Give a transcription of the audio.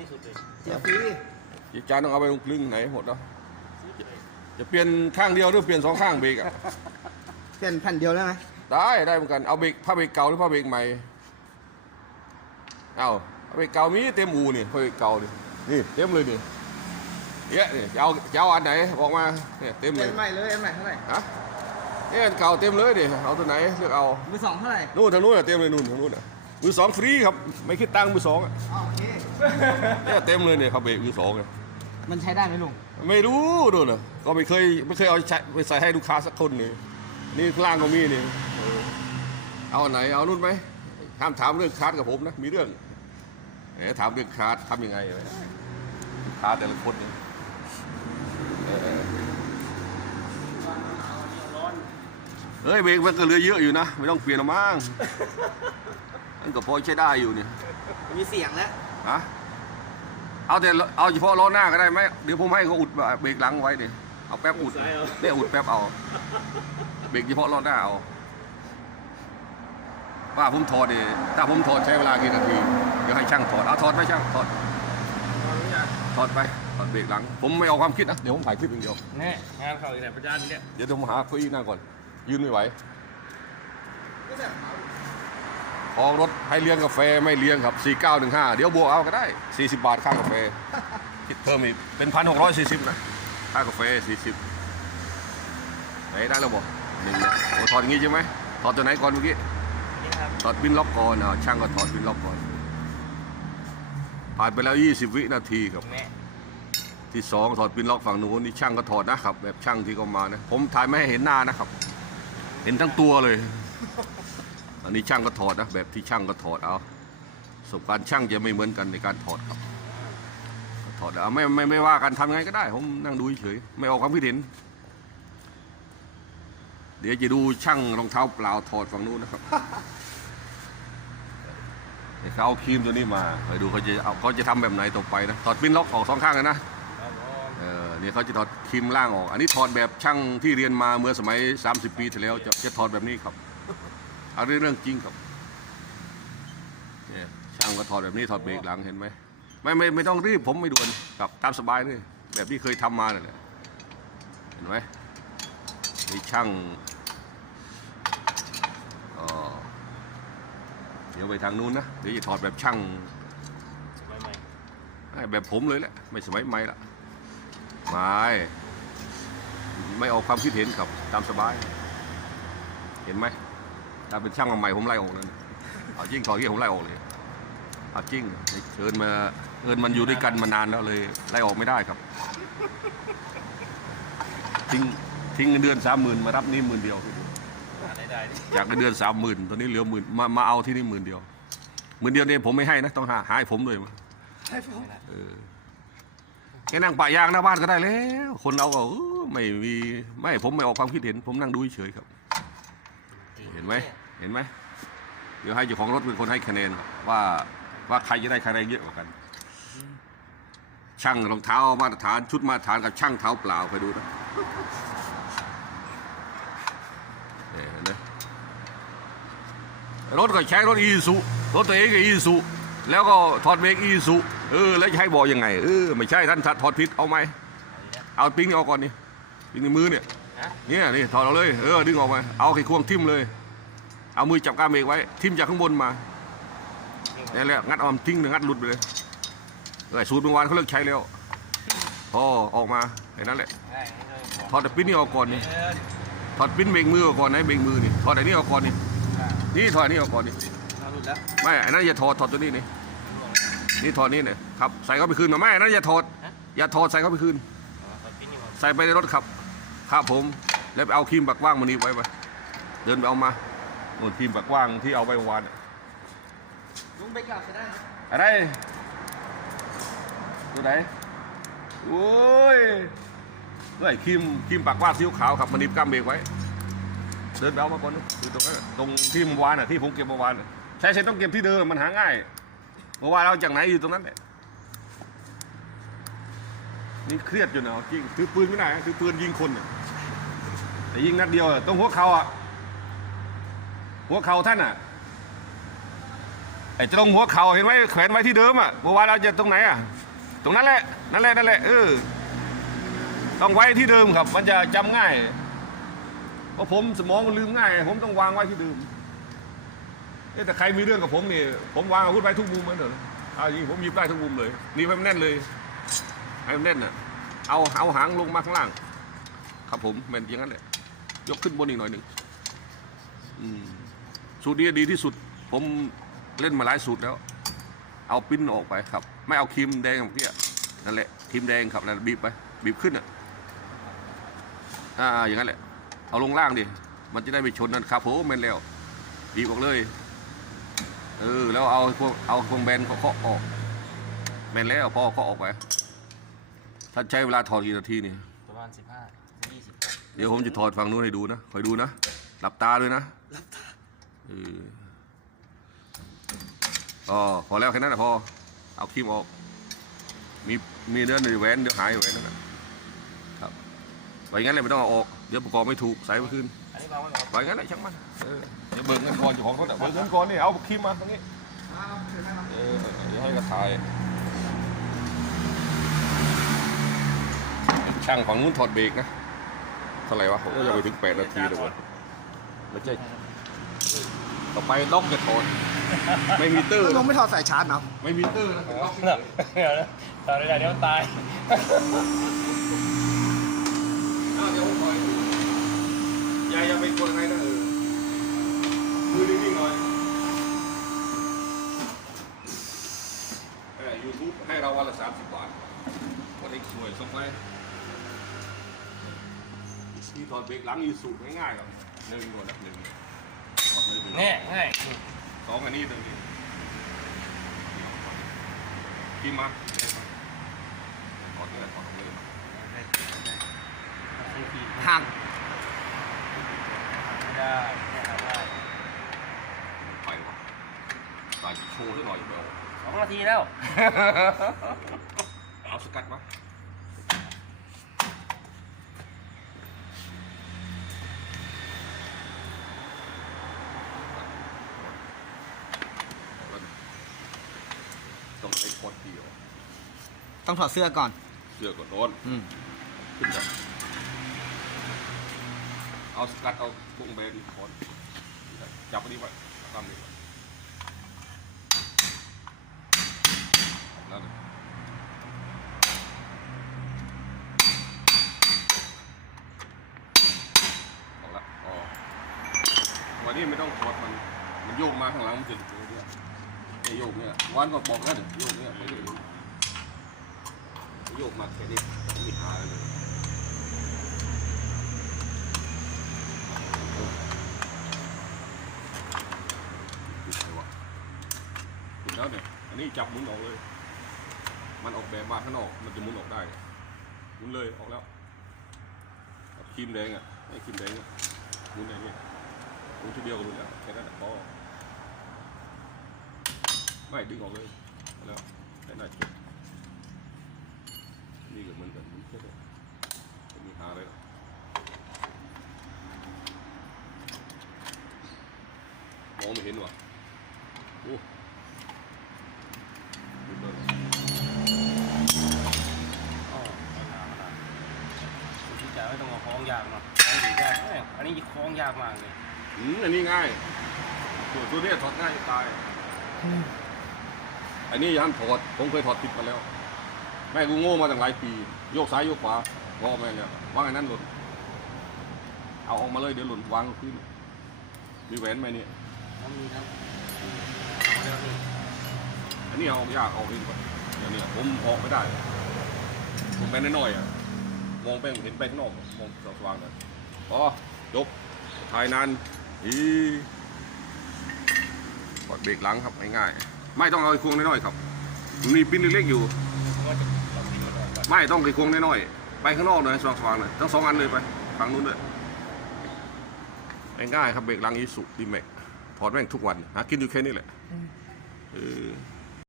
ที่สุดเลยเสียฟรีอีกจานต้องเอาไปลงกลึงไหนหมดแล้วจะเปลี่ยนข้างเดียวหรือเปลี่ยนสองข้างเบรกอะเปลี่ยนแผ่นเดียวได้ไหมได้ได้เหมือนกันเอาเบรกผ้าเบรกเก่าหรือผ้าเบรกใหม่เอาผ้าเบรกเก่ามีเต็มอูนี่ผ้าเบรกเก่านี่นี่เต็มเลยนี่เนี่ยนี่จะเอาจะเอาอันไหนบอกมาเนี่ยเต็มเปเลลี่ยยนใหม่เลยอันใหม่เท่าไหร่ฮะเนี่ยอันเก่าเต็มเลยดิเอาตัวไหนเลือกเอามือสองเท่าไหร่นู่นทางนู้นอะเต็มเลยนู่นทางนู้นอะ มือสองฟรีครับ ไม่คิดตังค์มือสองอะอ๋อโอเคเนี่ยเต็มเลยเนี่ยเขาเบรกมือสองอะมันใช้ได้ไหมลุงไม่รู้ดูนะก็ไม่เคยไม่เคยเอาใช้ไปใส่ให้ลูกค้าสักคนนี่นี่ข้างล่างก็มีนี่เออเอาอันไหนเอานู่นไหมห้ามถามเรื่องคาร์ดกับผมนะ มีเรื่องแหมถามเรื่องคาร์ดทำยังไงเลยลูกค้าแต่ละคนเนี่ยเออเฮ้ยเบรกมันก็เหลือเยอะอยู่นะ ไม่ต้องเปลี่ยนหรอกมั้ง มันก็พอใช้ได้อยู่เนี่ยมีเสียงแล้วฮะเอาแต่เอาเฉพาะล้อหน้าก็ได้ไหมเดี๋ยวผมให้เขาอุดเบรกหลังไว้ดิเอาแป๊บอุดเนี่ยอุดแป๊บเอาเบรกเฉพาะล้อหน้าเอาว่าผมถอดดิถ้าผมถอดใช้เวลากี่นาทีเดี๋ยวให้ช่างถอดเอาถอดไหมช่างถอดถอดไปถอดเบรกหลัง ผมไม่เอาความคิดนะเดี๋ยวผมถ่ายคลิปอย่างเดียวแน่งานเขาอีกแล้วประจานเนี่ยเดี๋ยวผมหาเก้าอี้นั่งก่อนยืนไม่ไหว ออกรถให้เลี้ยงกาแฟไม่เลี้ยงครับ 4915 เดี๋ยวบวกเอาก็ได้ 40 บาทค่ากาแฟ คิดเพิ่มอีก เป็น 1,640 นะ ค่ากาแฟ 40ไหนได้แล้วบอกหนึ่งนะโอ้ถอดอย่างงี้ใช่ไหมถอดตัวไหนก่อนเมื่อกี้นี่ครับถอดบินล็อกก่อนอ่าช่างก็ถอดบินล็อกก่อนผ่านไปแล้ว 20 วินาทีครับแม่ที่สองถอดปินล็อกฝั่งนู้นนี่ช่างก็ถอดนะครับ แบบช่างที่เขามานะ ผมถ่ายไม่ให้เห็นหน้านะครับ เห็นทั้งตัวเลย อันนี้ช่างก็ถอดนะแบบที่ช่างก็ถอดเอาประสบการณ์ช่างจะไม่เหมือนกันในการถอดครับถอดเอาไม่ไม่ไม่ว่ากันทำไงก็ได้ผมนั่งดูเฉยไม่ออกความคิดเห็น เดี๋ยวจะดูช่างรองเท้าเปล่าถอดฝั่งนู้นนะครับเดี๋ยวเขาเอาครีมตัวนี้มาไปดูเขาจะเอาเขาจะทำแบบไหนต่อไปนะถอดปิ้นล็อกออกสองข้างเลยนะเออเนี่ยเขาจะถอดครีมล่างออก อันนี้ถอดแบบช่างที่เรียนมาเมื่อสมัย 30 ปีที่แล้วจะจะถอดแบบนี้ครับ อาเรื่องเรื่องจริงครับเนี่ยช่างก็ถอดแบบนี้ถอดเบรกหลังเห็นไหมไม่ไม่ไม่ต้องรีบผมไม่ด่วนครับตามสบายเลยแบบที่เคยทำมาเนี่ยแหละเห็นไหมนี่ช่างเอ่อเดี๋ยวไปทางนู้นนะเดี๋ยวจะถอดแบบช่างใหม่ใหม่ให้แบบผมเลยแหละไม่สมัยใหม่ละไม่ไม่ออกความคิดเห็นครับตามสบาย เห็นไหม ถ้าเป็นช่างมาใหม่ผมไล่ออกเลยนะเอาจริงขอที่ผมไล่ออกเลยเอาจริงเชิญมาเอินมันอยู่ด้วยกันมานานแล้วเลยไล่ออกไม่ได้ครับ ทิ้งทิ้งเงินเดือนสามหมื่นมารับหนี่หมื่นเดียวหาได้ได้ดิจากเงินเดือนสามหมื่นตอนนี้เหลือหมื่นมามาเอาที่นี่หมื่นเดียวหมื่นเดียวเนี่ยผมไม่ให้นะต้องหาหาให้ผมด้วยมาเออแค่นั่งปะยางหน้าบ้านก็ได้แล้ว คนเอาก็เออไม่มีไม่ผมไม่ออกความคิดเห็น ผมนั่งดูเฉยๆครับ เห็นไหมเห็นไหมเดี๋ยวให้เจ้าของรถเป็นคนให้คะแนนว่าว่าใครจะได้คะแนนเยอะกว่ากัน ช่างรองเท้ามาตรฐานชุดมาตรฐานกับช่างเท้าเปล่าไปดูนะเนี่ยเห็นไหมรถก็ใช้รถอีซูรถตัวเองก็อีซูแล้วก็ถอดเบรกอีซูเออแล้วจะให้บอกยังไงเออไม่ใช่ท่านถอดผิดเอาไหมอันนี้นะเอาปิ้งออกก่อนนี่ปิ้งในมือเนี่ยฮะเนี่ยนี่ถอดเอาเลยเออดึงออกมาเอาไขควงทิ่มเลย เอามือจับกามเบรกไว้ ทิ่มจากข้างบนมาเนี่ยแหละงัดออมทิ้งงัดหลุดไปเลยเออสูตรเมื่อวานเขาเลิกใช้แล้วพอออกมาแค่นั้นแหละถอดแต่ปิ้นนี่ออกก่อนนี่ถอดปิ้นเบรกมือออกก่อนนะเบรกมือนี่ถอดไอ้นี่ออกก่อนนี่นี่ถอดอันนี่ออกก่อนนี่หลุดแล้วไม่ไอ้นั่นอย่าถอดถอดตัวนี้นี่นี่ถอดนี่เนี่ยครับใส่เข้าไปคืนมาไม่ไอ้นั่นอย่าถอดอย่าถอดใส่เข้าไปคืนใส่ไปในรถขับครับผมแล้วไปเอาครีมปักว่างมานี่ไว้ไปเดินไปเอามา โน่นครีมปักว่างที่เอาไปเมื่อวานน่ะลุงไปกลับไปได้ไหมอะไรตัวไหนโอ้ยเฮ้ยครีมครีมปักว่างสีขาวครับมันนิบกล้ามเบรกไว้ เดินไปเอามาก่อนนะอยู่ตรงนั้นน่ะตรงที่เมื่อวานน่ะที่ผมเก็บเมื่อวานน่ะใช่ใช่ต้องเก็บที่เดิมมันหาง่ายเมื่อวานเราจากไหนอยู่ตรงนั้นแหละนี่เครียดอยู่นะเอาจริงถือปืนไม่ได้นะถือปืนยิงคนน่ะแต่ยิงนัดเดียวอะตรงหัวเข่าอะ หัวเข่าท่านอะไอ้ตรงหัวเข่าเห็นไหมแขวนไว้ที่เดิมอะเมื่อวานเราจะตรงไหนอะ ตรงนั้นแหละนั่นแหละนั่นแหละเออต้องไว้ที่เดิมครับ มันจะจำง่ายเพราะผมสมองมันลืมง่าย ผมต้องวางไว้ที่เดิมเอ๊ะแต่ใครมีเรื่องกับผมนี่ผมวางอาวุธไว้ทุกมุมเหมือนเดิมอาจริงผมหยิบได้ทุกมุมเลยนี่ไว้มันแน่นเลยให้มันแน่นอะเอาเอาหางลงมาข้างล่าง ครับผมเป็นอย่างนั้นแหละยกขึ้นบนอีกหน่อยหนึ่งอืม สูตรนี้ดีที่สุด ผมเล่นมาหลายสูตรแล้ว เอาปิ้นออกไปครับ ไม่เอาครีมแดงของพี่อะนั่นแหละครีมแดงครับนั่นบีบไปบีบขึ้นอะอ่าอย่างนั้นแหละ เอาลงล่างดิมันจะได้ไม่ชนนั่นครับผมแมนแล้วบีบออกเลย เออแล้วเอาพวกเอาพวงแบนเขาเคาะออกแมนแล้วพอเคาะออกไปถ้าใช้เวลาถอดกี่นาทีนี่ประมาณสิบห้ายี่สิบเดี๋ยวผมจะถอดฝั่งนู้นให้ดูนะคอยดูนะหลับตาด้วยนะหลับตาเอออ๋อพอแล้วแค่นั้นนะพอ เอาครีมออก มีมีเนื้อในแหวนเดี๋ยวหายแหวนนั่นนะครับไว้งั้นเลยไม่ต้องเอาออก เดี๋ยวประกอบไม่ถูกใส่ไปคืนอันนี้วางไว้ก่อนไว้งั้นเลยช่างมันเออเดี๋ยวเบิกเงินก่อนเจ้าของเขาเบิกเงินก่อนนี่เอาครีมมาตรงนี้อ้าวเชิญนะครับเออเดี๋ยวให้กระถ่ายช่างฝั่งนู้นถอดเบรกนะเท่าไหร่วะผมก็ยังไปถึงแปดนาทีเลยเวะไม่ใช่ ต่อไปล็อกจะถอดไม่มีเตอร์ลนะงไม่ถอดสายชาร์จเนาะไม่มีเตอร์นะล็อกเดี๋ยวนะตอนนี้เดี๋ยวตายอ้าวเดี๋ยวผมถอยยายอย่าไปกดใครนะเออมือนิ่งๆหน่อยเออยูทูบให้เราวันละสามสิบบาทวันนี้สวยสมัยที่ถอดเบรกหลังยูสูง่ายๆหรอกหนึ่งก่อนนะหนึ่ง ถอดเลยหนึ่งแน่ง่ายสองอันนี้หนึ่งนี่กินมาถอดเลยถอดออกเลยห่างไม่ได้ไม่ทำได้ไปวะตายโชว์ให้หน่อยเบลสองนาทีแล้ว เอาสกัดมาต้องใช้คนเดียว ต้องถอดเสื้อก่อน เสื้อก่อนโดนอืมขึ้นก่อนเอาสกัดเอาพวกเบนคอนจับอันนี้ไว้ทำนี่ไว้แล้วนะออกละอ๋อวันนี้ไม่ต้องถอดมัน มันโยกมาข้างหลังมันจะอยู่ตรงนี้ไอ้โยกเนี่ยวันก็บอกแล้วเนี่ยโยกเนี่ยไปเรื่อยๆ โยกมาแค่นี้มีหาเลยติดอะวะติดแล้วเนี่ย อันนี้จับหมุนออกเลย มันออกแบบมาข้างนอก มันจะหมุนออกได้หมุนเลยออกแล้วครีมแดงอะไอ้ครีมแดงอะหมุนอย่างนี้หมุนทีเดียวก็หมุนแล้วแค่นั้นแหละพอไม่ดึงออกเลยแล้วแค่นั้นจบ นี่ก็เหมือนกันหมุนแค่นี้ไม่มีหาอะไรหรอกมองไม่เห็นว่ะโอ้ดูเลยอ๋อไม่นานไม่นานที่จะไม่ต้องเอาคล้องยากเนาะคล้องดียากแม่งอันนี้คล้องยากมากเลยอืมอันนี้ง่ายส่วนตัวเนี้ยถอดง่ายจะตาย อันนี้ยันถอด ผมเคยถอดผิดมาแล้ว แม่กูโง่มาตั้งหลายปี โยกซ้ายโยกขวางอแม่งแล้ววางไอ้นั้นหล่นเอาออกมาเลยเดี๋ยวหล่นวางขึ้น มีแหวนไหมเนี่ยน้ำมีครับเอาแล้วนี่อันนี้เอาออกยากเอาเองไปอย่างนี้ผมออกไม่ได้ ผมเป็นน้อยๆอะ มองไปเห็นไปข้างนอก มองสว่างๆเลยพอจบถ่ายนานอีกดเบรกหลังครับง่ายๆ ไม่ต้องเอาไอ้ควงน้อยๆครับมันมีปิ้นเล็กๆอยู่ ไม่ต้องไอ้ควงน้อยๆไปข้างนอกเลยสว่างๆเลยทั้งสองอันเลยไปฝั่งนู้นเลยง่ายๆครับเบรกหลังอีสุดีแม็กถอดแม่งทุกวันหากินอยู่แค่นี้แหละเออ